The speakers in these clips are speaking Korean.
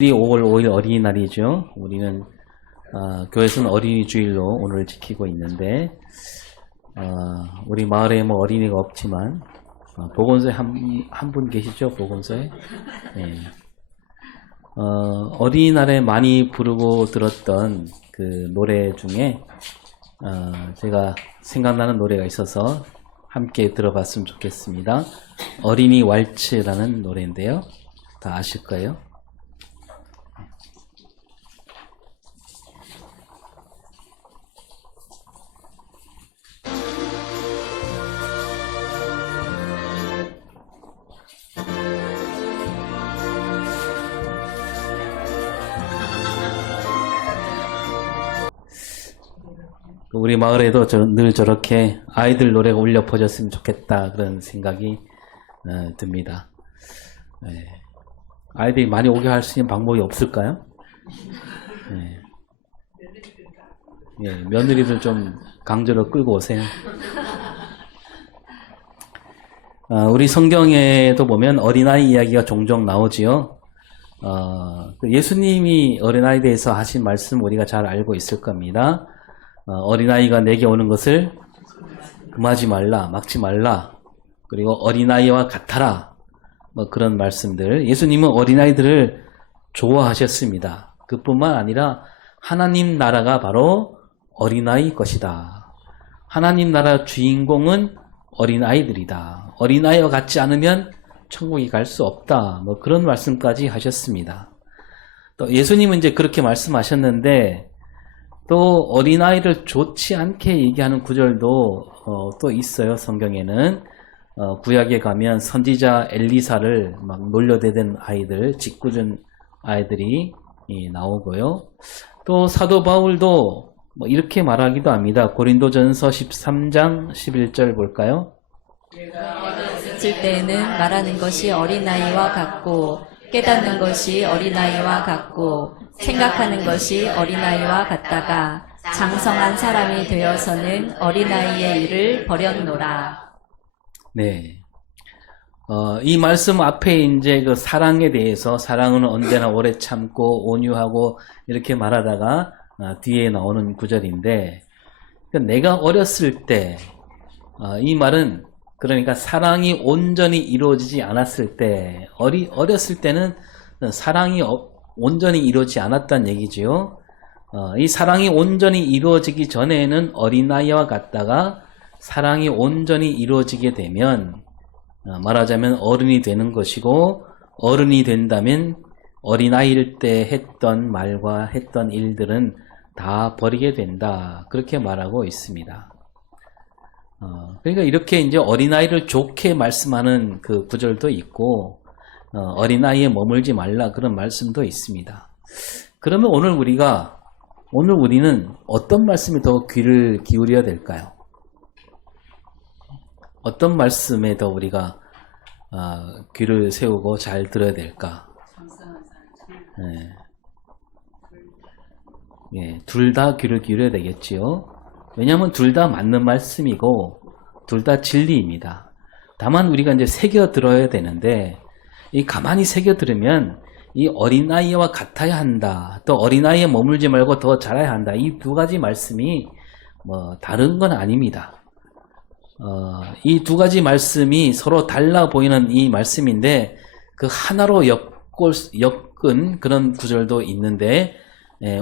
5월 5일 어린이날이죠. 우리는 교회에서는 어린이 주일로 오늘 지키고 있는데 우리 마을에 뭐 어린이가 없지만 보건소에 한 분 계시죠? 보건소에. 네. 어린이날에 많이 부르고 들었던 그 노래 중에 제가 생각나는 노래가 있어서 함께 들어봤으면 좋겠습니다. 어린이 왈츠라는 노래인데요. 다 아실 거예요. 우리 마을에도 늘 저렇게 아이들 노래가 울려 퍼졌으면 좋겠다 그런 생각이 듭니다. 네. 아이들이 많이 오게 할 수 있는 방법이 없을까요? 네. 네, 며느리들 좀 강제로 끌고 오세요. 우리 성경에도 보면 어린아이 이야기가 종종 나오지요. 예수님이 어린아이에 대해서 하신 말씀 우리가 잘 알고 있을 겁니다. 어린아이가 내게 오는 것을 금하지 말라, 막지 말라, 그리고 어린아이와 같아라, 뭐 그런 말씀들. 예수님은 어린아이들을 좋아하셨습니다. 그뿐만 아니라 하나님 나라가 바로 어린아이 것이다. 하나님 나라 주인공은 어린아이들이다. 어린아이와 같지 않으면 천국에 갈 수 없다. 뭐 그런 말씀까지 하셨습니다. 또 예수님은 이제 그렇게 말씀하셨는데 또 어린아이를 좋지 않게 얘기하는 구절도 또 있어요. 성경에는 구약에 가면 선지자 엘리사를 막 놀려대던 아이들, 짓궂은 아이들이 나오고요. 또 사도 바울도 뭐 이렇게 말하기도 합니다. 고린도전서 13장 11절 볼까요? 있을 때에는 말하는 것이 어린아이와 같고 깨닫는 것이 어린아이와 같고 생각하는 것이 어린아이와 같다가 장성한 사람이 되어서는 어린아이의 일을 버렸노라. 네. 이 말씀 앞에 이제 그 사랑에 대해서 사랑은 언제나 오래 참고 온유하고 이렇게 말하다가 뒤에 나오는 구절인데 내가 어렸을 때 이 말은 그러니까 사랑이 온전히 이루어지지 않았을 때 어렸을 때는 사랑이 온전히 이루어지지 않았다는 얘기지요. 이 사랑이 온전히 이루어지기 전에는 어린아이와 같다가 사랑이 온전히 이루어지게 되면 말하자면 어른이 되는 것이고 어른이 된다면 어린아이일 때 했던 말과 했던 일들은 다 버리게 된다. 그렇게 말하고 있습니다. 그러니까 이렇게 이제 어린아이를 좋게 말씀하는 그 구절도 있고 어린아이에 머물지 말라 그런 말씀도 있습니다. 그러면 오늘 우리는 어떤 말씀에 더 귀를 기울여야 될까요? 어떤 말씀에 더 우리가 귀를 세우고 잘 들어야 될까? 예, 둘 다 귀를 기울여야 되겠지요. 왜냐하면 둘 다 맞는 말씀이고 둘 다 진리입니다. 다만 우리가 이제 새겨 들어야 되는데 이 가만히 새겨 들으면 이 어린아이와 같아야 한다. 또 어린아이에 머물지 말고 더 자라야 한다. 이 두 가지 말씀이 뭐 다른 건 아닙니다. 이 두 가지 말씀이 서로 달라 보이는 이 말씀인데 그 하나로 엮은 그런 구절도 있는데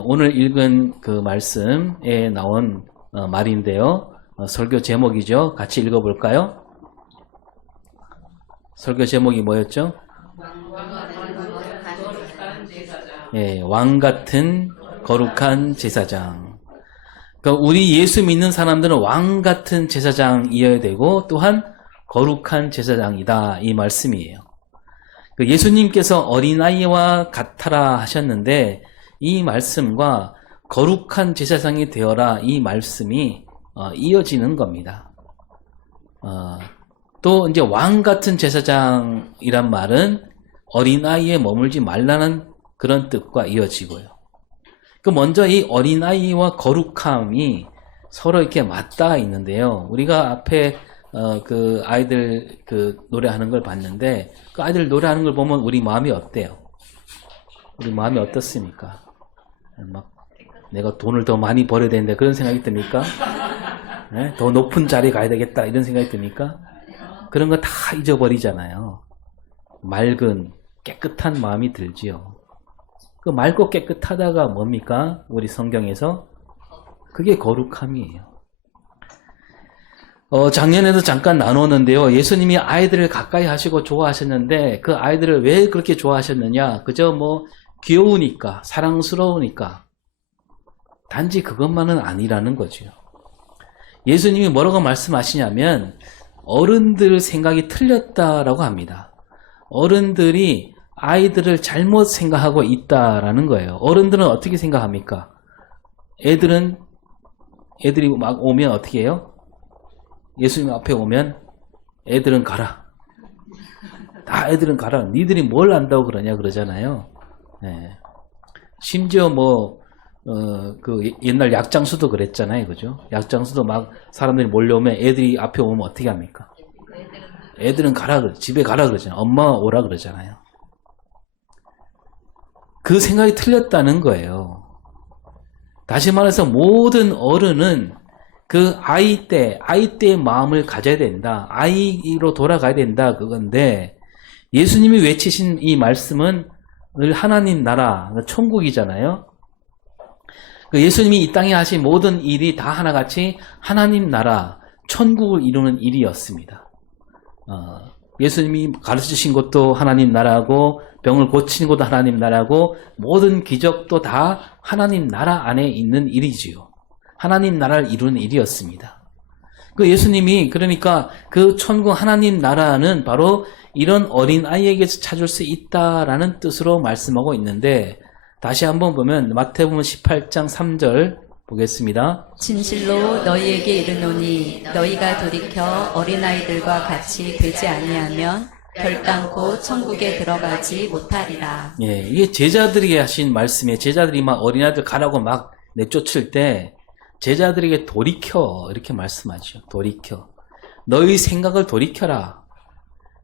오늘 읽은 그 말씀에 나온 말인데요. 설교 제목이죠. 같이 읽어볼까요? 설교 제목이 뭐였죠? 왕 같은 거룩한 제사장. 그러니까 우리 예수 믿는 사람들은 왕 같은 제사장이어야 되고 또한 거룩한 제사장이다. 이 말씀이에요. 예수님께서 어린아이와 같아라 하셨는데 이 말씀과 거룩한 제사장이 되어라 이 말씀이 이어지는 겁니다. 또 이제 왕 같은 제사장이란 말은 어린아이에 머물지 말라는 그런 뜻과 이어지고요. 먼저 이 어린아이와 거룩함이 서로 이렇게 맞닿아 있는데요. 우리가 앞에 그 아이들 그 노래하는 걸 봤는데 그 아이들 노래하는 걸 보면 우리 마음이 어때요? 우리 마음이 어떻습니까? 막 내가 돈을 더 많이 벌어야 되는데 그런 생각이 듭니까? 네? 더 높은 자리에 가야 되겠다 이런 생각이 듭니까? 그런 거 다 잊어버리잖아요. 맑은 깨끗한 마음이 들지요. 그 맑고 깨끗하다가 뭡니까? 우리 성경에서 그게 거룩함이에요. 작년에도 잠깐 나눴는데요. 예수님이 아이들을 가까이 하시고 좋아하셨는데 그 아이들을 왜 그렇게 좋아하셨느냐? 그저 뭐 귀여우니까, 사랑스러우니까. 단지 그것만은 아니라는 거죠. 예수님이 뭐라고 말씀하시냐면 어른들 생각이 틀렸다라고 합니다. 어른들이 아이들을 잘못 생각하고 있다라는 거예요. 어른들은 어떻게 생각합니까? 애들이 막 오면 어떻게 해요? 예수님 앞에 오면 애들은 가라. 다 애들은 가라. 니들이 뭘 안다고 그러냐 그러잖아요. 네. 심지어 그 옛날 약장수도 그랬잖아요. 그죠? 약장수도 막 사람들이 몰려오면 애들이 앞에 오면 어떻게 합니까? 애들은 가라, 집에 가라 그러잖아요. 엄마가 오라 그러잖아요. 그 생각이 틀렸다는 거예요. 다시 말해서 모든 어른은 그 아이 때의 마음을 가져야 된다. 아이로 돌아가야 된다. 그건데 예수님이 외치신 이 말씀은 늘 하나님 나라, 천국이잖아요. 그 예수님이 이 땅에 하신 모든 일이 다 하나같이 하나님 나라, 천국을 이루는 일이었습니다. 예수님이 가르치신 것도 하나님 나라고 병을 고치는 것도 하나님 나라고 모든 기적도 다 하나님 나라 안에 있는 일이지요. 하나님 나라를 이루는 일이었습니다. 그 예수님이 그러니까 그 천국 하나님 나라는 바로 이런 어린아이에게서 찾을 수 있다라는 뜻으로 말씀하고 있는데 다시 한번 보면 마태복음 18장 3절 보겠습니다. 진실로 너희에게 이르노니 너희가 돌이켜 어린아이들과 같이 되지 아니하면 결단코 천국에 들어가지 못하리라. 예, 이게 제자들에게 하신 말씀이에요. 제자들이 막 어린아이들 가라고 막 내쫓을 때 제자들에게 돌이켜 이렇게 말씀하죠. 돌이켜. 너희 생각을 돌이켜라.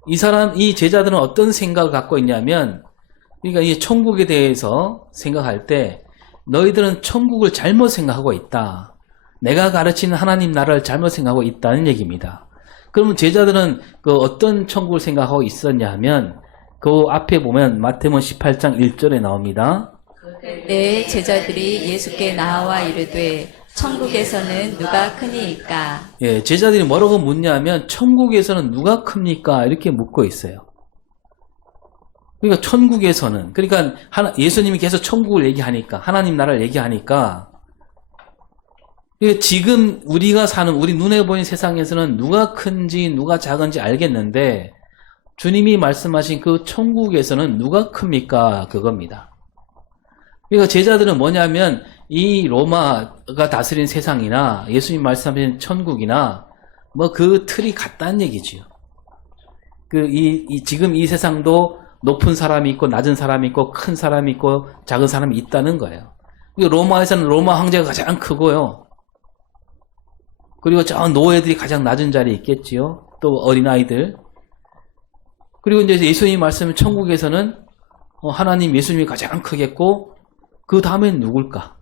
이 제자들은 어떤 생각을 갖고 있냐면 그러니까 이 천국에 대해서 생각할 때 너희들은 천국을 잘못 생각하고 있다. 내가 가르치는 하나님 나라를 잘못 생각하고 있다는 얘기입니다. 그러면 제자들은 그 어떤 천국을 생각하고 있었냐 하면 그 앞에 보면 마태복음 18장 1절에 나옵니다. 그때 제자들이 예수께 나와 이르되 천국에서는 누가 크니이까? 예, 제자들이 뭐라고 묻냐면 천국에서는 누가 큽니까? 이렇게 묻고 있어요. 그러니까 천국에서는 그러니까 예수님이 계속 천국을 얘기하니까 하나님 나라를 얘기하니까 지금 우리가 사는 우리 눈에 보이는 세상에서는 누가 큰지 누가 작은지 알겠는데 주님이 말씀하신 그 천국에서는 누가 큽니까? 그겁니다. 그러니까 제자들은 뭐냐면 이 로마가 다스린 세상이나 예수님 말씀하신 천국이나 뭐 그 틀이 같다는 얘기지요. 지금 이 세상도 높은 사람이 있고 낮은 사람이 있고 큰 사람이 있고 작은 사람이 있다는 거예요. 로마에서는 로마 황제가 가장 크고요. 그리고 저 노예들이 가장 낮은 자리에 있겠지요. 또 어린아이들. 그리고 이제 예수님이 말씀은 천국에서는 하나님 예수님이 가장 크겠고 그 다음엔 누굴까?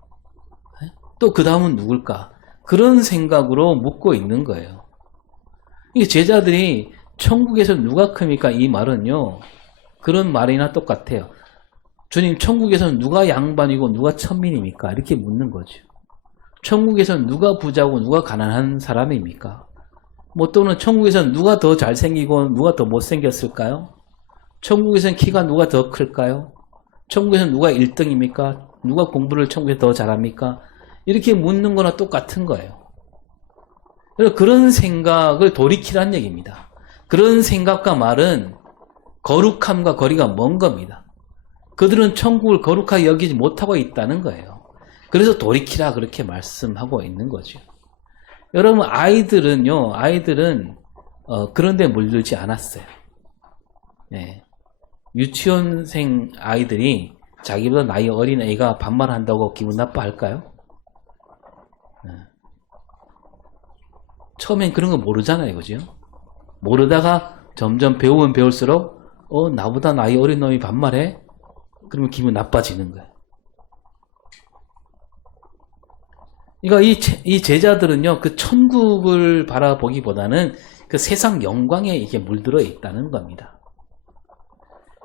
또 그 다음은 누굴까? 그런 생각으로 묻고 있는 거예요. 이 제자들이 천국에서 누가 큽니까? 이 말은요. 그런 말이나 똑같아요. 주님, 천국에서는 누가 양반이고 누가 천민입니까? 이렇게 묻는 거죠. 천국에서는 누가 부자고 누가 가난한 사람입니까? 뭐 또는 천국에서는 누가 더 잘생기고 누가 더 못생겼을까요? 천국에서는 키가 누가 더 클까요? 천국에서는 누가 1등입니까? 누가 공부를 천국에서 더 잘합니까? 이렇게 묻는 거나 똑같은 거예요. 그래서 그런 생각을 돌이키라는 얘기입니다. 그런 생각과 말은 거룩함과 거리가 먼 겁니다. 그들은 천국을 거룩하게 여기지 못하고 있다는 거예요. 그래서 돌이키라 그렇게 말씀하고 있는 거죠. 여러분 아이들은 그런 데 물들지 않았어요. 네. 유치원생 아이들이 자기보다 나이 어린 애가 반말한다고 기분 나빠할까요? 네. 처음엔 그런 거 모르잖아요. 그죠? 모르다가 점점 배우면 배울수록 나보다 나이 어린 놈이 반말해? 그러면 기분 나빠지는 거예요. 그러니까 이 제자들은요, 그 천국을 바라보기보다는 그 세상 영광에 이게 물들어 있다는 겁니다.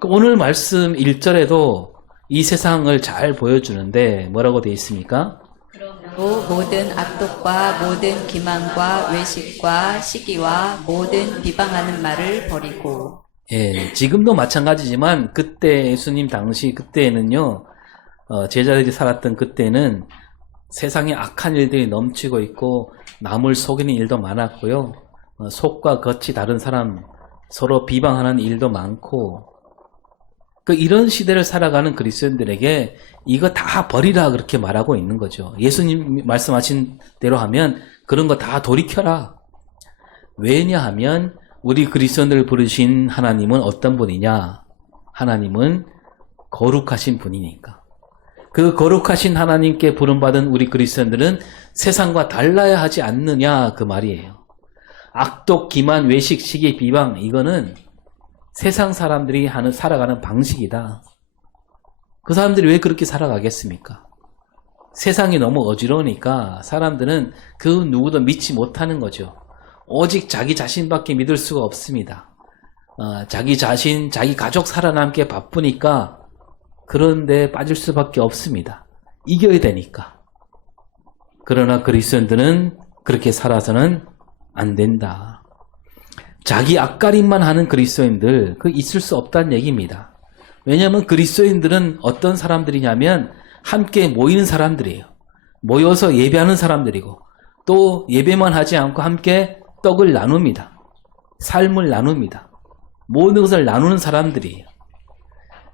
오늘 말씀 1절에도 이 세상을 잘 보여주는데 뭐라고 되어 있습니까? 그러므로 모든 악독과 모든 기만과 외식과 시기와 모든 비방하는 말을 버리고. 예, 지금도 마찬가지지만 그때 예수님 당시 그때에는요, 제자들이 살았던 그때는 세상에 악한 일들이 넘치고 있고 남을 속이는 일도 많았고요. 속과 겉이 다른 사람 서로 비방하는 일도 많고 이런 시대를 살아가는 그리스도인들에게 이거 다 버리라 그렇게 말하고 있는 거죠. 예수님 말씀하신 대로 하면 그런 거 다 돌이켜라. 왜냐하면 우리 그리스도인들을 부르신 하나님은 어떤 분이냐? 하나님은 거룩하신 분이니까. 그 거룩하신 하나님께 부름받은 우리 그리스도인들은 세상과 달라야 하지 않느냐 그 말이에요. 악독, 기만, 외식, 시기, 비방 이거는 세상 사람들이 살아가는 방식이다. 그 사람들이 왜 그렇게 살아가겠습니까? 세상이 너무 어지러우니까 사람들은 그 누구도 믿지 못하는 거죠. 오직 자기 자신밖에 믿을 수가 없습니다. 자기 자신, 자기 가족 살아남기에 바쁘니까 그런데 빠질 수밖에 없습니다. 이겨야 되니까. 그러나 그리스도인들은 그렇게 살아서는 안 된다. 자기 앞가림만 하는 그리스도인들 있을 수 없다는 얘기입니다. 왜냐하면 그리스도인들은 어떤 사람들이냐면 함께 모이는 사람들이에요. 모여서 예배하는 사람들이고 또 예배만 하지 않고 함께 떡을 나눕니다. 삶을 나눕니다. 모든 것을 나누는 사람들이에요.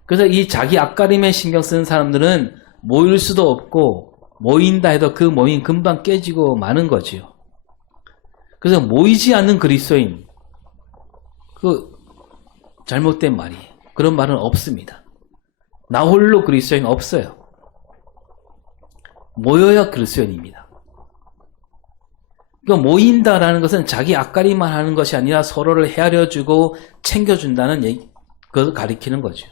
그래서 이 자기 앞가림에 신경 쓰는 사람들은 모일 수도 없고 모인다 해도 그 모임 금방 깨지고 마는 거지요. 그래서 모이지 않는 그리스도인 잘못된 말이에요. 그런 말은 없습니다. 나 홀로 그리스도인 없어요. 모여야 그리스도인입니다. 그러니까 모인다라는 것은 자기 앞가림만 하는 것이 아니라 서로를 헤아려주고 챙겨준다는 그것을 가리키는 거죠.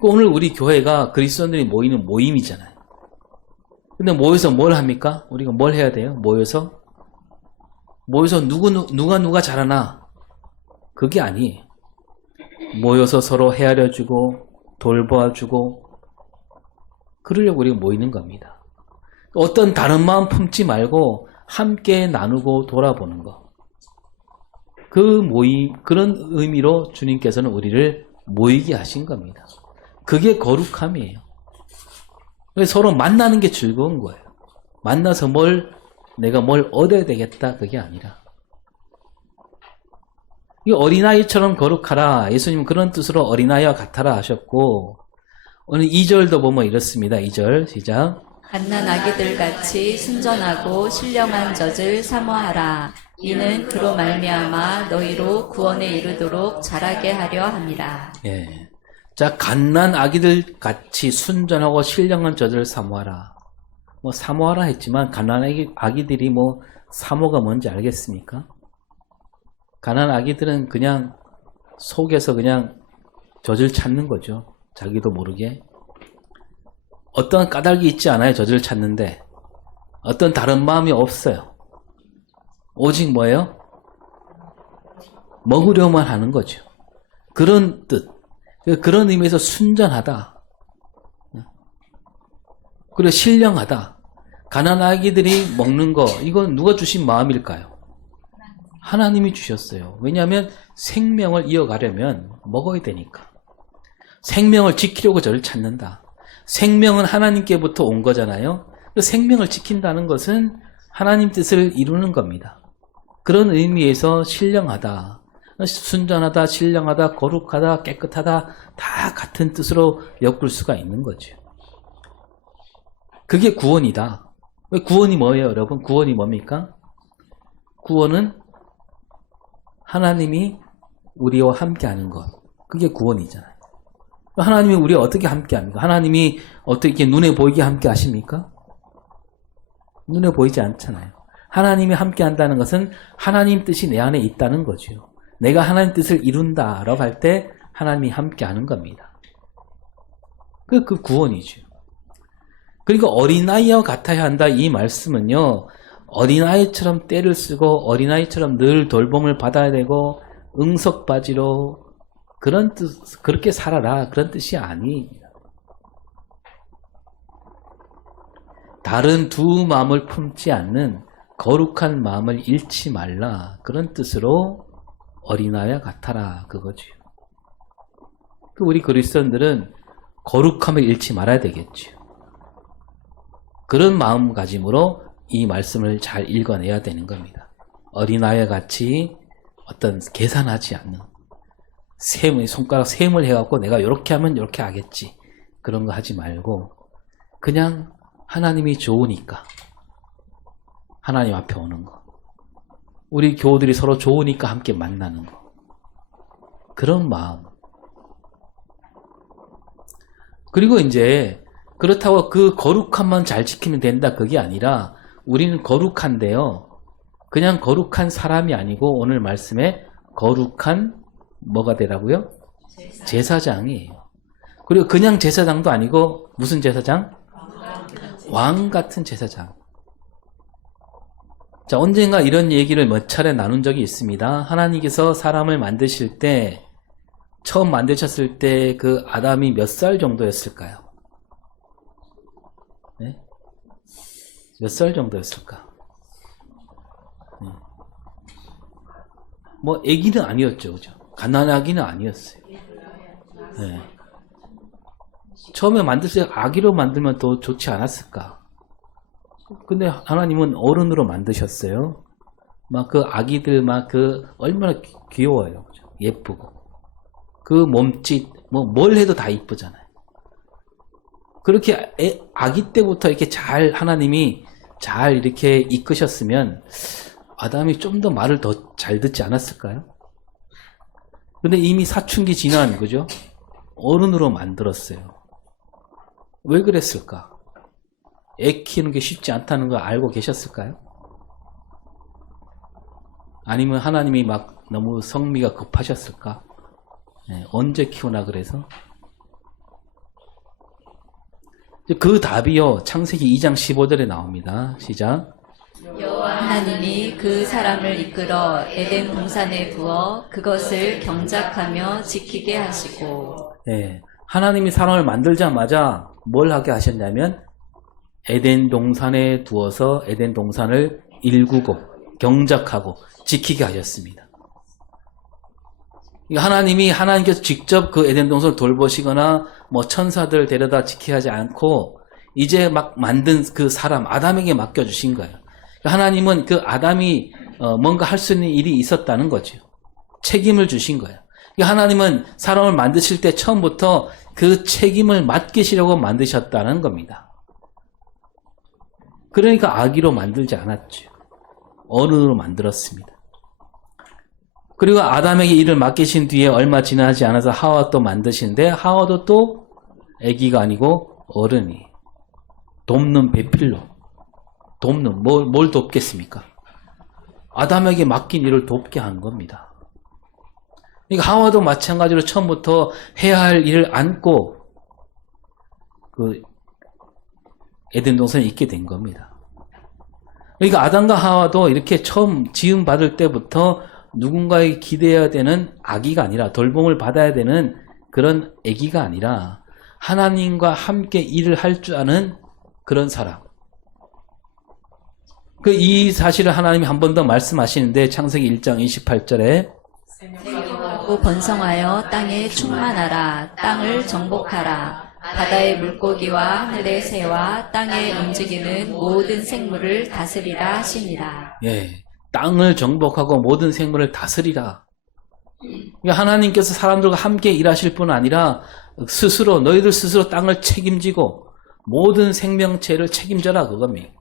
오늘 우리 교회가 그리스도인들이 모이는 모임이잖아요. 근데 모여서 뭘 합니까? 우리가 뭘 해야 돼요? 모여서 누가 잘하나? 그게 아니에요. 모여서 서로 헤아려주고 돌봐주고 그러려고 우리가 모이는 겁니다. 어떤 다른 마음 품지 말고 함께 나누고 돌아보는 것. 그런 의미로 주님께서는 우리를 모이게 하신 겁니다. 그게 거룩함이에요. 서로 만나는 게 즐거운 거예요. 만나서 내가 뭘 얻어야 되겠다 그게 아니라. 이 어린아이처럼 거룩하라. 예수님은 그런 뜻으로 어린아이와 같아라 하셨고 오늘 2절도 보면 이렇습니다. 2절 시작. 갓난 아기들같이 순전하고 신령한 젖을 사모하라. 이는 그로 말미암아 너희로 구원에 이르도록 자라게 하려 함이라. 예. 자, 갓난 아기들 같이 순전하고 신령한 젖을 사모하라. 사모하라 했지만 갓난 아기들이 사모가 뭔지 알겠습니까? 갓난 아기들은 그냥 속에서 그냥 젖을 찾는 거죠. 자기도 모르게. 어떤 까닭이 있지 않아요. 젖을 찾는데. 어떤 다른 마음이 없어요. 오직 뭐예요? 먹으려만 하는 거죠. 그런 뜻. 그런 의미에서 순전하다. 그리고 신령하다. 가난한 아기들이 먹는 거 이건 누가 주신 마음일까요? 하나님이 주셨어요. 왜냐하면 생명을 이어가려면 먹어야 되니까. 생명을 지키려고 저를 찾는다. 생명은 하나님께부터 온 거잖아요. 생명을 지킨다는 것은 하나님 뜻을 이루는 겁니다. 그런 의미에서 신령하다. 순전하다, 신령하다, 거룩하다, 깨끗하다 다 같은 뜻으로 엮을 수가 있는 거죠. 그게 구원이다. 왜 구원이 뭐예요, 여러분? 구원이 뭡니까? 구원은 하나님이 우리와 함께하는 것. 그게 구원이잖아요. 하나님이 우리와 어떻게 함께합니까? 하나님이 어떻게 눈에 보이게 함께하십니까? 눈에 보이지 않잖아요. 하나님이 함께한다는 것은 하나님 뜻이 내 안에 있다는 거죠. 내가 하나님 뜻을 이룬다라고 할 때 하나님이 함께하는 겁니다. 그 구원이죠. 그리고 어린아이와 같아야 한다. 이 말씀은요, 어린아이처럼 떼를 쓰고 어린아이처럼 늘 돌봄을 받아야 되고 응석바지로 그런 뜻, 그렇게 살아라. 그런 뜻이 아니에요. 다른 두 마음을 품지 않는 거룩한 마음을 잃지 말라. 그런 뜻으로 어린아이와 같아라. 그거죠. 우리 그리스도인들은 거룩함을 잃지 말아야 되겠죠. 그런 마음가짐으로 이 말씀을 잘 읽어내야 되는 겁니다. 어린아이와 같이 어떤 계산하지 않는 손가락 셈을 해갖고 내가 이렇게 하면 이렇게 하겠지. 그런 거 하지 말고 그냥 하나님이 좋으니까 하나님 앞에 오는 거. 우리 교우들이 서로 좋으니까 함께 만나는 거. 그런 마음. 그리고 이제 그렇다고 그 거룩함만 잘 지키면 된다. 그게 아니라 우리는 거룩한데요. 그냥 거룩한 사람이 아니고 오늘 말씀에 거룩한 뭐가 되라고요? 제사장이에요. 그리고 그냥 제사장도 아니고 무슨 제사장? 왕 같은 제사장. 자, 언젠가 이런 얘기를 몇 차례 나눈 적이 있습니다. 하나님께서 사람을 만드실 때 처음 만드셨을 때 그 아담이 몇 살 정도였을까요? 네? 몇 살 정도였을까? 네. 뭐 아기는 아니었죠, 그죠? 가난아기는 아니었어요. 네. 처음에 만들 때 아기로 만들면 더 좋지 않았을까? 근데 하나님은 어른으로 만드셨어요. 막 그 아기들 막 그 얼마나 귀여워요, 그죠? 예쁘고 그 몸짓 뭐 뭘 해도 다 이쁘잖아요. 그렇게 아기 때부터 이렇게 잘 하나님이 잘 이렇게 이끄셨으면 아담이 좀 더 말을 더 잘 듣지 않았을까요? 근데 이미 사춘기 지난 그죠? 어른으로 만들었어요. 왜 그랬을까? 애 키우는 게 쉽지 않다는 걸 알고 계셨을까요? 아니면 하나님이 막 너무 성미가 급하셨을까? 네, 언제 키우나 그래서? 그 답이요. 창세기 2장 15절에 나옵니다. 시작. 여호와 하나님이 그 사람을 이끌어 에덴 동산에 두어 그것을 경작하며 지키게 하시고. 네, 하나님이 사람을 만들자마자 뭘 하게 하셨냐면 에덴 동산에 두어서 에덴 동산을 일구고 경작하고 지키게 하셨습니다. 하나님께서 직접 그 에덴 동산을 돌보시거나 뭐 천사들 데려다 지키게 하지 않고 이제 막 만든 그 사람 아담에게 맡겨주신 거예요. 하나님은 그 아담이 뭔가 할 수 있는 일이 있었다는 거죠. 책임을 주신 거예요. 하나님은 사람을 만드실 때 처음부터 그 책임을 맡기시려고 만드셨다는 겁니다. 그러니까 아기로 만들지 않았죠. 어른으로 만들었습니다. 그리고 아담에게 일을 맡기신 뒤에 얼마 지나지 않아서 하와 또 만드시는데 하와도 또 아기가 아니고 어른이 돕는 배필로 돕는 뭘 돕겠습니까? 아담에게 맡긴 일을 돕게 한 겁니다. 그러니까 하와도 마찬가지로 처음부터 해야 할 일을 안고 그 에덴 동산에 있게 된 겁니다. 그러니까 아담과 하와도 이렇게 처음 지음 받을 때부터 누군가에게 기대해야 되는 아기가 아니라 돌봄을 받아야 되는 그런 아기가 아니라 하나님과 함께 일을 할 줄 아는 그런 사람. 이 사실을 하나님이 한 번 더 말씀하시는데 창세기 1장 28절에 생육하고 번성하여 땅에 충만하라. 땅을 정복하라. 바다의 물고기와 하늘의 새와 땅에 움직이는 모든 생물을 다스리라 하시니라. 예, 땅을 정복하고 모든 생물을 다스리라. 하나님께서 사람들과 함께 일하실 뿐 아니라 너희들 스스로 땅을 책임지고 모든 생명체를 책임져라 그겁니다.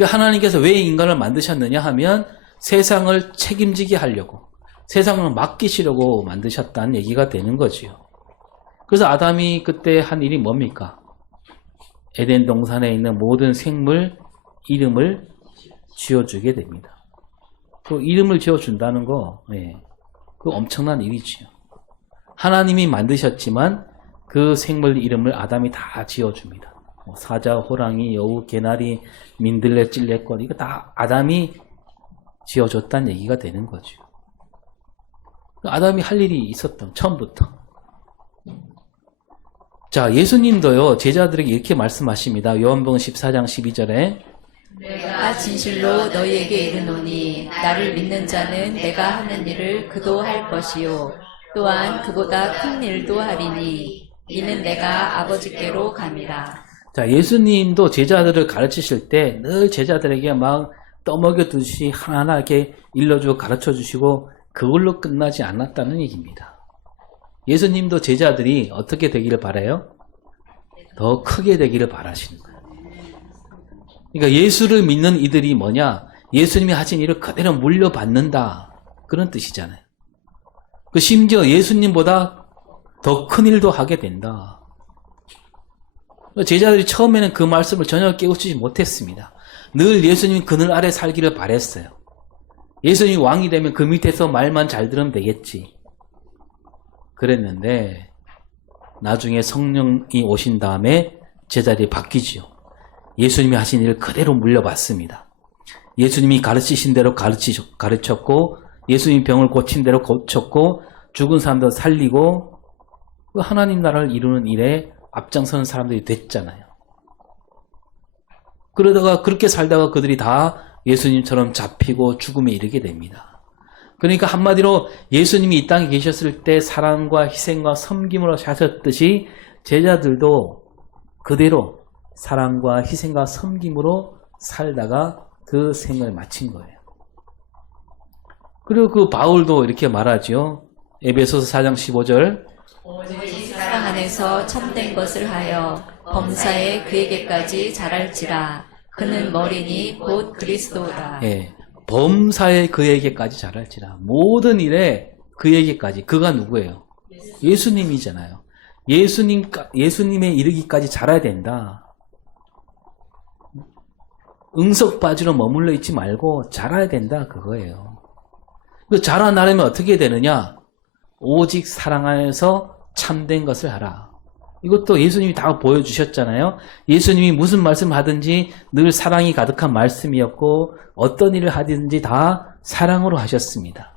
하나님께서 왜 인간을 만드셨느냐 하면 세상을 책임지게 하려고 세상을 맡기시려고 만드셨다는 얘기가 되는 거지요. 그래서 아담이 그때 한 일이 뭡니까? 에덴 동산에 있는 모든 생물 이름을 지어주게 됩니다. 그 이름을 지어준다는 거, 그 엄청난 일이지요. 하나님이 만드셨지만 그 생물 이름을 아담이 다 지어줍니다. 사자, 호랑이, 여우, 개나리, 민들레, 찔레꽃 이거 다 아담이 지어줬다는 얘기가 되는 거죠. 아담이 할 일이 있었던 처음부터. 자, 예수님도요 제자들에게 이렇게 말씀하십니다. 요한복음 14장 12절에 내가 진실로 너희에게 이르노니 나를 믿는 자는 내가 하는 일을 그도 할 것이요 또한 그보다 큰 일도 하리니 이는 내가 아버지께로 감이라. 자, 예수님도 제자들을 가르치실 때 늘 제자들에게 막 떠먹여 두듯이 하나하나 이렇게 일러주고 가르쳐 주시고 그걸로 끝나지 않았다는 얘기입니다. 예수님도 제자들이 어떻게 되기를 바라요? 더 크게 되기를 바라시는 거예요. 그러니까 예수를 믿는 이들이 뭐냐? 예수님이 하신 일을 그대로 물려받는다. 그런 뜻이잖아요. 그 심지어 예수님보다 더 큰 일도 하게 된다. 제자들이 처음에는 그 말씀을 전혀 깨우치지 못했습니다. 늘 예수님 그늘 아래 살기를 바랬어요. 예수님이 왕이 되면 그 밑에서 말만 잘 들으면 되겠지. 그랬는데 나중에 성령이 오신 다음에 제자들이 바뀌지요. 예수님이 하신 일을 그대로 물려받습니다. 예수님이 가르치신 대로 가르쳤고 예수님이 병을 고친 대로 고쳤고 죽은 사람도 살리고 그 하나님 나라를 이루는 일에 앞장서는 사람들이 됐잖아요. 그러다가 그렇게 살다가 그들이 다 예수님처럼 잡히고 죽음에 이르게 됩니다. 그러니까 한마디로 예수님이 이 땅에 계셨을 때 사랑과 희생과 섬김으로 사셨듯이 제자들도 그대로 사랑과 희생과 섬김으로 살다가 그 생을 마친 거예요. 그리고 그 바울도 이렇게 말하죠. 에베소서 4장 15절 오직 사랑 안에서 참된 것을 하여 범사에 그에게까지 자랄지라. 그는 머리니 곧 그리스도라. 예, 범사에 그에게까지 자랄지라. 모든 일에 그에게까지. 그가 누구예요? 예수님이잖아요. 예수님에 이르기까지 자라야 된다. 응석바지로 머물러 있지 말고 자라야 된다. 그거예요. 자라나려면 어떻게 되느냐? 오직 사랑 안에서 참된 것을 하라. 이것도 예수님이 다 보여주셨잖아요. 예수님이 무슨 말씀 하든지 늘 사랑이 가득한 말씀이었고 어떤 일을 하든지 다 사랑으로 하셨습니다.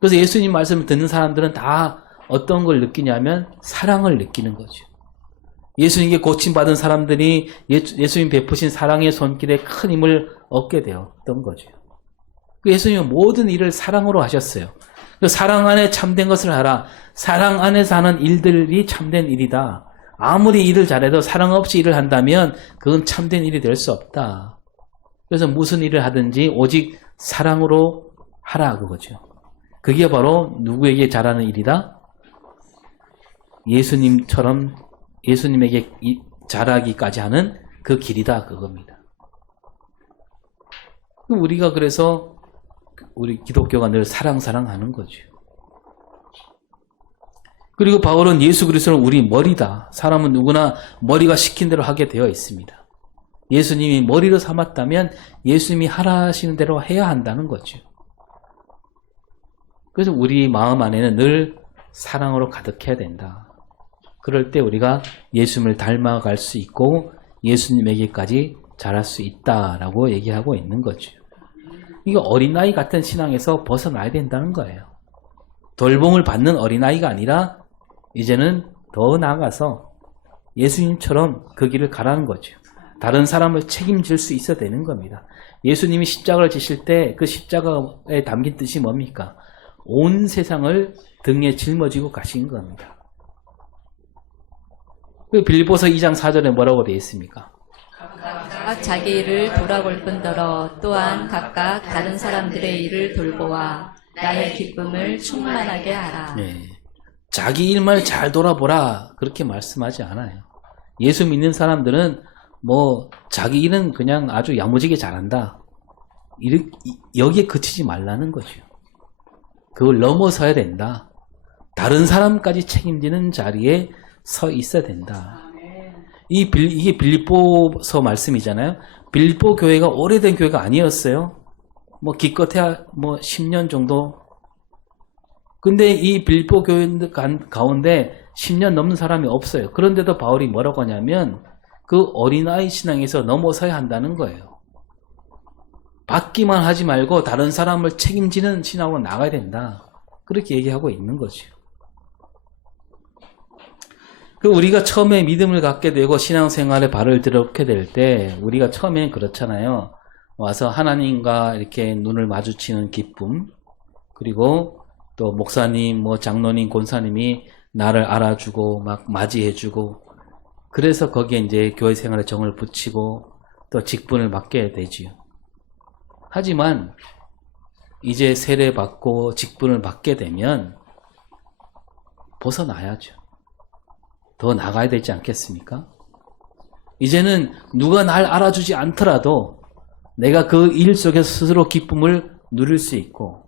그래서 예수님 말씀을 듣는 사람들은 다 어떤 걸 느끼냐면 사랑을 느끼는 거죠. 예수님께 고침받은 사람들이 예수님 베푸신 사랑의 손길에 큰 힘을 얻게 되었던 거죠. 예수님은 모든 일을 사랑으로 하셨어요. 사랑 안에 참된 것을 하라. 사랑 안에서 하는 일들이 참된 일이다. 아무리 일을 잘해도 사랑 없이 일을 한다면 그건 참된 일이 될 수 없다. 그래서 무슨 일을 하든지 오직 사랑으로 하라 그거죠. 그게 바로 누구에게 잘하는 일이다? 예수님처럼 예수님에게 잘하기까지 하는 그 길이다 그겁니다. 우리가 그래서 우리 기독교가 늘 사랑하는 거죠. 그리고 바울은 예수 그리스도는 우리 머리다. 사람은 누구나 머리가 시킨 대로 하게 되어 있습니다. 예수님이 머리로 삼았다면 예수님이 하라 하시는 대로 해야 한다는 거죠. 그래서 우리 마음 안에는 늘 사랑으로 가득해야 된다. 그럴 때 우리가 예수님을 닮아갈 수 있고 예수님에게까지 자랄 수 있다라고 얘기하고 있는 거죠. 이거 어린아이 같은 신앙에서 벗어나야 된다는 거예요. 돌봄을 받는 어린아이가 아니라 이제는 더 나아가서 예수님처럼 그 길을 가라는 거죠. 다른 사람을 책임질 수 있어야 되는 겁니다. 예수님이 십자가를 지실 때 그 십자가에 담긴 뜻이 뭡니까? 온 세상을 등에 짊어지고 가신 겁니다. 그 빌립보서 2장 4절에 뭐라고 되어 있습니까? 각각 자기 일을 돌아볼 뿐더러 또한 각각 다른 사람들의 일을 돌보아 나의 기쁨을 충만하게 하라. 네. 자기 일만 잘 돌아보라 그렇게 말씀하지 않아요. 예수 믿는 사람들은 뭐 자기 일은 그냥 아주 야무지게 잘한다. 여기에 그치지 말라는 거죠. 그걸 넘어서야 된다. 다른 사람까지 책임지는 자리에 서 있어야 된다. 이게 빌립보서 말씀이잖아요. 빌립보 교회가 오래된 교회가 아니었어요. 뭐 기껏해야 뭐 10년 정도. 근데 이 빌립보 교회 가운데 10년 넘는 사람이 없어요. 그런데도 바울이 뭐라고 하냐면 그 어린아이 신앙에서 넘어서야 한다는 거예요. 받기만 하지 말고 다른 사람을 책임지는 신앙으로 나가야 된다. 그렇게 얘기하고 있는 거죠. 그 우리가 처음에 믿음을 갖게 되고 신앙생활에 발을 들여놓게 될 때 우리가 처음엔 그렇잖아요. 와서 하나님과 이렇게 눈을 마주치는 기쁨, 그리고 또 목사님, 뭐 장로님, 권사님이 나를 알아주고 막 맞이해주고, 그래서 거기에 이제 교회 생활에 정을 붙이고 또 직분을 맡게 되지요. 하지만 이제 세례받고 직분을 맡게 되면 벗어나야죠. 더 나가야 되지 않겠습니까? 이제는 누가 날 알아주지 않더라도 내가 그 일 속에서 스스로 기쁨을 누릴 수 있고,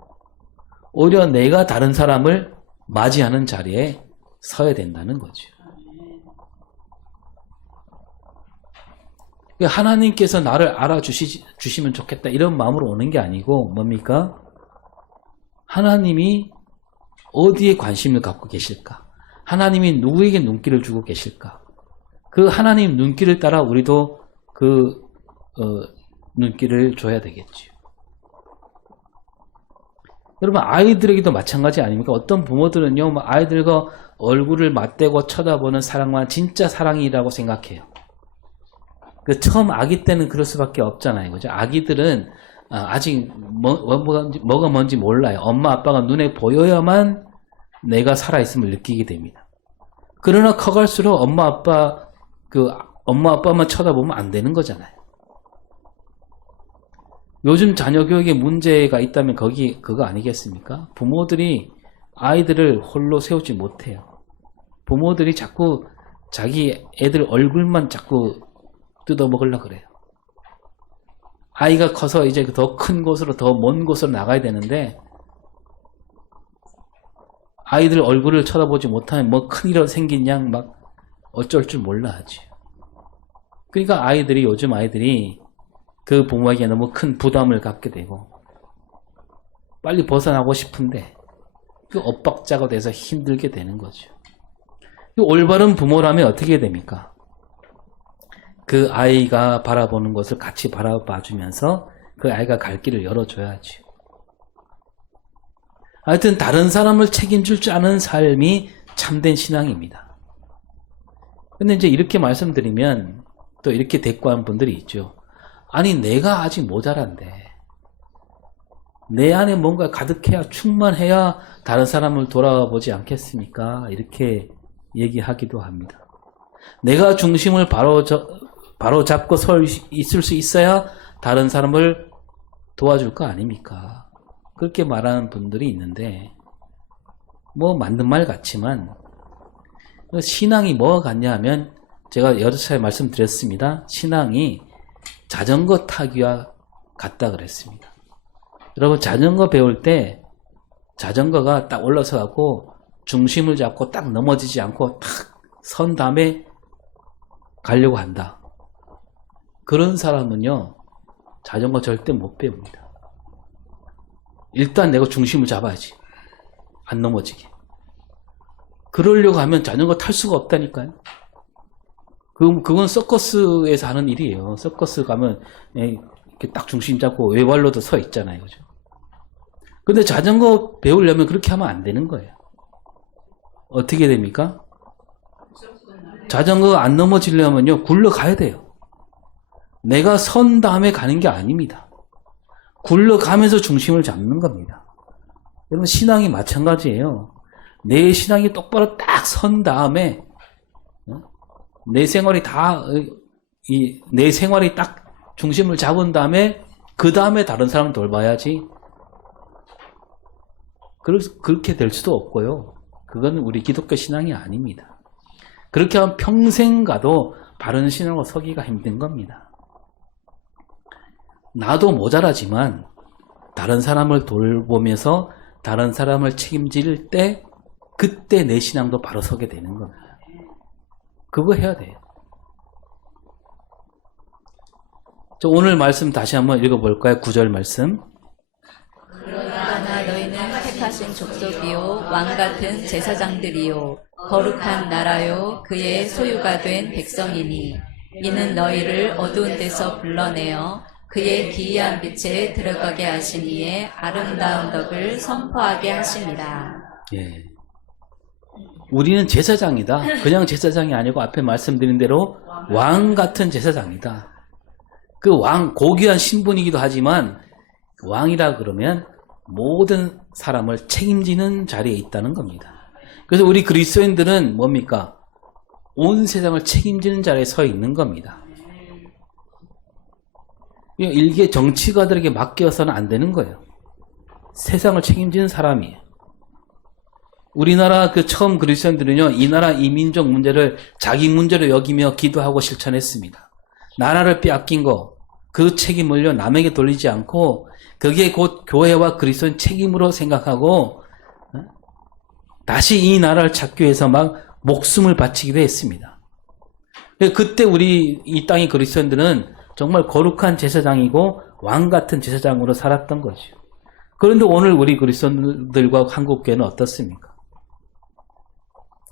오히려 내가 다른 사람을 맞이하는 자리에 서야 된다는 거죠. 하나님께서 나를 알아주시면 좋겠다 이런 마음으로 오는 게 아니고 뭡니까? 하나님이 어디에 관심을 갖고 계실까? 하나님이 누구에게 눈길을 주고 계실까? 그 하나님 눈길을 따라 우리도 그 눈길을 줘야 되겠죠. 여러분, 아이들에게도 마찬가지 아닙니까? 어떤 부모들은요, 아이들과 얼굴을 맞대고 쳐다보는 사랑만 진짜 사랑이라고 생각해요. 그 처음 아기 때는 그럴 수밖에 없잖아요. 그죠? 아기들은 아직 뭐가 뭔지 몰라요. 엄마 아빠가 눈에 보여야만 내가 살아있음을 느끼게 됩니다. 그러나 커갈수록 엄마 아빠만 쳐다보면 안 되는 거잖아요. 요즘 자녀 교육에 문제가 있다면 그거 아니겠습니까? 부모들이 아이들을 홀로 세우지 못해요. 부모들이 자꾸 자기 애들 얼굴만 자꾸 뜯어먹으려고 그래요. 아이가 커서 이제 더 큰 곳으로, 더 먼 곳으로 나가야 되는데 아이들 얼굴을 쳐다보지 못하면 뭐 큰일 생긴 양 막 어쩔 줄 몰라 하지. 그러니까 요즘 아이들이 그 부모에게 너무 큰 부담을 갖게 되고 빨리 벗어나고 싶은데 그 엇박자가 돼서 힘들게 되는 거죠. 올바른 부모라면 어떻게 됩니까? 그 아이가 바라보는 것을 같이 바라봐주면서 그 아이가 갈 길을 열어줘야지. 하여튼 다른 사람을 책임질 줄 아는 삶이 참된 신앙입니다. 근데 이제 이렇게 말씀드리면 또 이렇게 대꾸하는 분들이 있죠. 아니, 내가 아직 모자란데 내 안에 뭔가 가득해야, 충만해야 다른 사람을 돌아보지 않겠습니까? 이렇게 얘기하기도 합니다. 내가 중심을 바로 잡고 있을 수 있어야 다른 사람을 도와줄 거 아닙니까? 그렇게 말하는 분들이 있는데, 뭐 맞는 말 같지만 신앙이 뭐가 같냐 하면, 제가 여러 차례 말씀드렸습니다. 신앙이 자전거 타기와 같다 그랬습니다. 여러분, 자전거 배울 때 자전거가 딱 올라서 갖고 중심을 잡고 딱 넘어지지 않고 탁 선 다음에 가려고 한다. 그런 사람은요, 자전거 절대 못 배웁니다. 일단 내가 중심을 잡아야지. 안 넘어지게. 그러려고 하면 자전거 탈 수가 없다니까요. 그건 서커스에서 하는 일이에요. 서커스 가면 이렇게 딱 중심 잡고 외발로도 서 있잖아요. 그죠? 근데 자전거 배우려면 그렇게 하면 안 되는 거예요. 어떻게 됩니까? 자전거가 안 넘어지려면요, 굴러가야 돼요. 내가 선 다음에 가는 게 아닙니다. 굴러가면서 중심을 잡는 겁니다. 여러분, 신앙이 마찬가지예요. 내 신앙이 똑바로 딱 선 다음에 내 생활이 딱 중심을 잡은 다음에 그 다음에 다른 사람 돌봐야지. 그렇게 될 수도 없고요. 그건 우리 기독교 신앙이 아닙니다. 그렇게 하면 평생 가도 바른 신앙으로 서기가 힘든 겁니다. 나도 모자라지만 다른 사람을 돌보면서 다른 사람을 책임질 때 그때 내 신앙도 바로 서게 되는 겁니다. 그거 해야 돼요. 오늘 말씀 다시 한번 읽어볼까요? 9절 말씀. 그러나 너희는 택하신 족속이요 왕 같은 제사장들이요 거룩한 나라요 그의 소유가 된 백성이니 이는 너희를 어두운 데서 불러내어 그의 기이한 빛에 들어가게 하시니에 아름다운 덕을 선포하게 하심이라. 예. 우리는 제사장이다. 그냥 제사장이 아니고 앞에 말씀드린 대로 왕 같은 제사장이다. 그 왕, 고귀한 신분이기도 하지만 왕이라 그러면 모든 사람을 책임지는 자리에 있다는 겁니다. 그래서 우리 그리스도인들은 뭡니까? 온 세상을 책임지는 자리에 서 있는 겁니다. 일개 정치가들에게 맡겨서는 안 되는 거예요. 세상을 책임지는 사람이에요. 우리나라 그 처음 그리스도인들은요, 이 나라 이 민족 문제를 자기 문제로 여기며 기도하고 실천했습니다. 나라를 빼앗긴 거, 그 책임을요, 남에게 돌리지 않고, 그게 곧 교회와 그리스도인 책임으로 생각하고, 다시 이 나라를 찾기 위해서 막 목숨을 바치기도 했습니다. 그때 우리 이 땅의 그리스도인들은 정말 거룩한 제사장이고 왕 같은 제사장으로 살았던 거죠. 그런데 오늘 우리 그리스도인들과 한국교회는 어떻습니까?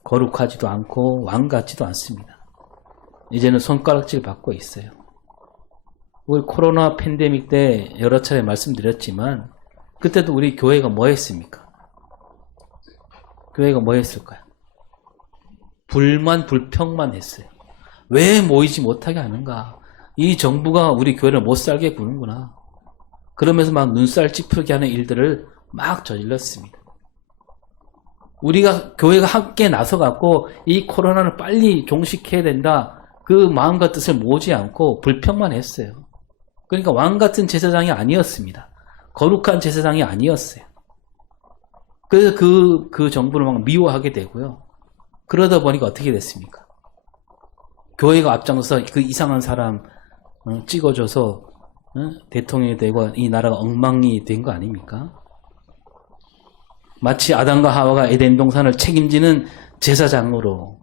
거룩하지도 않고 왕 같지도 않습니다. 이제는 손가락질 받고 있어요. 우리 코로나 팬데믹 때 여러 차례 말씀드렸지만 그때도 우리 교회가 뭐 했습니까? 교회가 뭐 했을까요? 불만, 불평만 했어요. 왜 모이지 못하게 하는가? 이 정부가 우리 교회를 못 살게 구는구나. 그러면서 막 눈살 찌푸리게 하는 일들을 막 저질렀습니다. 우리가 교회가 함께 나서갖고 이 코로나를 빨리 종식해야 된다. 그 마음과 뜻을 모으지 않고 불평만 했어요. 그러니까 왕 같은 제사장이 아니었습니다. 거룩한 제사장이 아니었어요. 그래서 그 정부를 막 미워하게 되고요. 그러다 보니까 어떻게 됐습니까? 교회가 앞장서서 그 이상한 사람 찍어줘서 대통령이 되고 이 나라가 엉망이 된 거 아닙니까? 마치 아담과 하와가 에덴 동산을 책임지는 제사장으로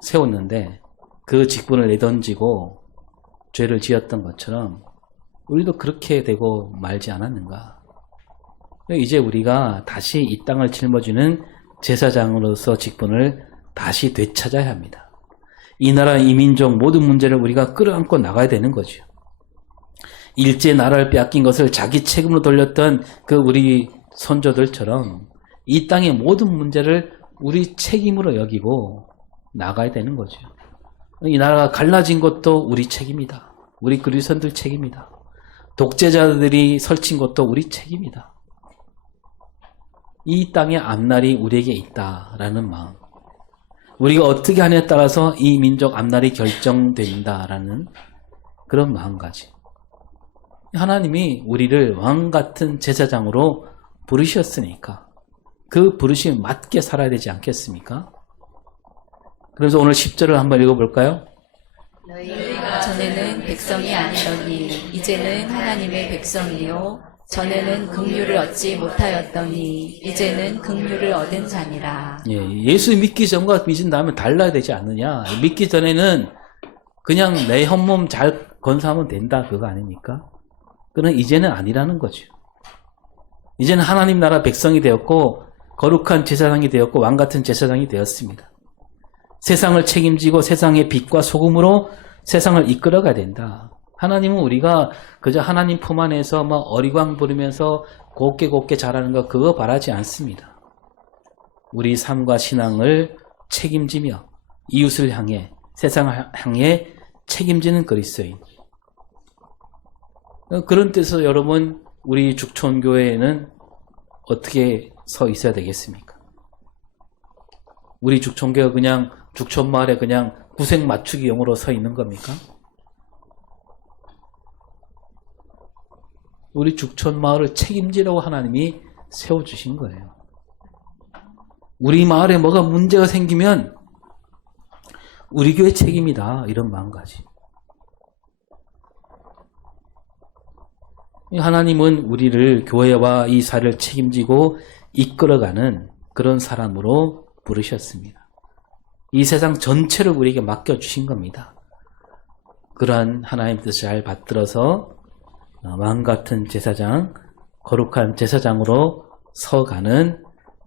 세웠는데 그 직분을 내던지고 죄를 지었던 것처럼 우리도 그렇게 되고 말지 않았는가? 이제 우리가 다시 이 땅을 짊어지는 제사장으로서 직분을 다시 되찾아야 합니다. 이 나라 이민족 모든 문제를 우리가 끌어안고 나가야 되는 거죠. 일제 나라를 빼앗긴 것을 자기 책임으로 돌렸던 그 우리 선조들처럼 이 땅의 모든 문제를 우리 책임으로 여기고 나가야 되는 거죠. 이 나라가 갈라진 것도 우리 책임이다. 우리 그리스도인들 책임이다. 독재자들이 설친 것도 우리 책임이다. 이 땅의 앞날이 우리에게 있다라는 마음. 우리가 어떻게 하느냐에 따라서 이 민족 앞날이 결정된다라는 그런 마음가짐. 하나님이 우리를 왕 같은 제사장으로 부르셨으니까 그 부르심에 맞게 살아야 되지 않겠습니까? 그래서 오늘 10절을 한번 읽어볼까요? 너희가 전에는 백성이 아니더니 이제는 하나님의 백성이요 전에는 긍휼을 얻지 못하였더니 이제는 긍휼을 얻은 자니라. 예수 믿기 전과 믿은 다음에 달라야 되지 않느냐. 믿기 전에는 그냥 내 헛몸 잘 건사하면 된다 그거 아닙니까? 그는 이제는 아니라는 거죠. 이제는 하나님 나라 백성이 되었고 거룩한 제사장이 되었고 왕 같은 제사장이 되었습니다. 세상을 책임지고 세상의 빛과 소금으로 세상을 이끌어가야 된다. 하나님은 우리가 그저 하나님 품 안에서 막 어리광 부리면서 곱게 자라는 거 그거 바라지 않습니다. 우리 삶과 신앙을 책임지며 이웃을 향해 세상을 향해 책임지는 그리스도인. 그런 뜻에서 여러분 우리 죽촌교회에는 어떻게 서 있어야 되겠습니까? 우리 죽촌교회가 그냥 죽촌마을에 그냥 구색 맞추기용으로 서 있는 겁니까? 우리 죽촌마을을 책임지라고 하나님이 세워주신 거예요. 우리 마을에 뭐가 문제가 생기면 우리 교회 책임이다. 이런 마음가짐. 하나님은 우리를 교회와 이 사회를 책임지고 이끌어가는 그런 사람으로 부르셨습니다. 이 세상 전체를 우리에게 맡겨주신 겁니다. 그러한 하나님의 뜻을 잘 받들어서 왕 같은 제사장, 거룩한 제사장으로 서가는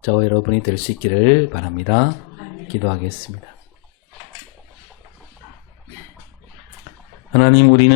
저와 여러분이 될 수 있기를 바랍니다. 기도하겠습니다. 하나님, 우리는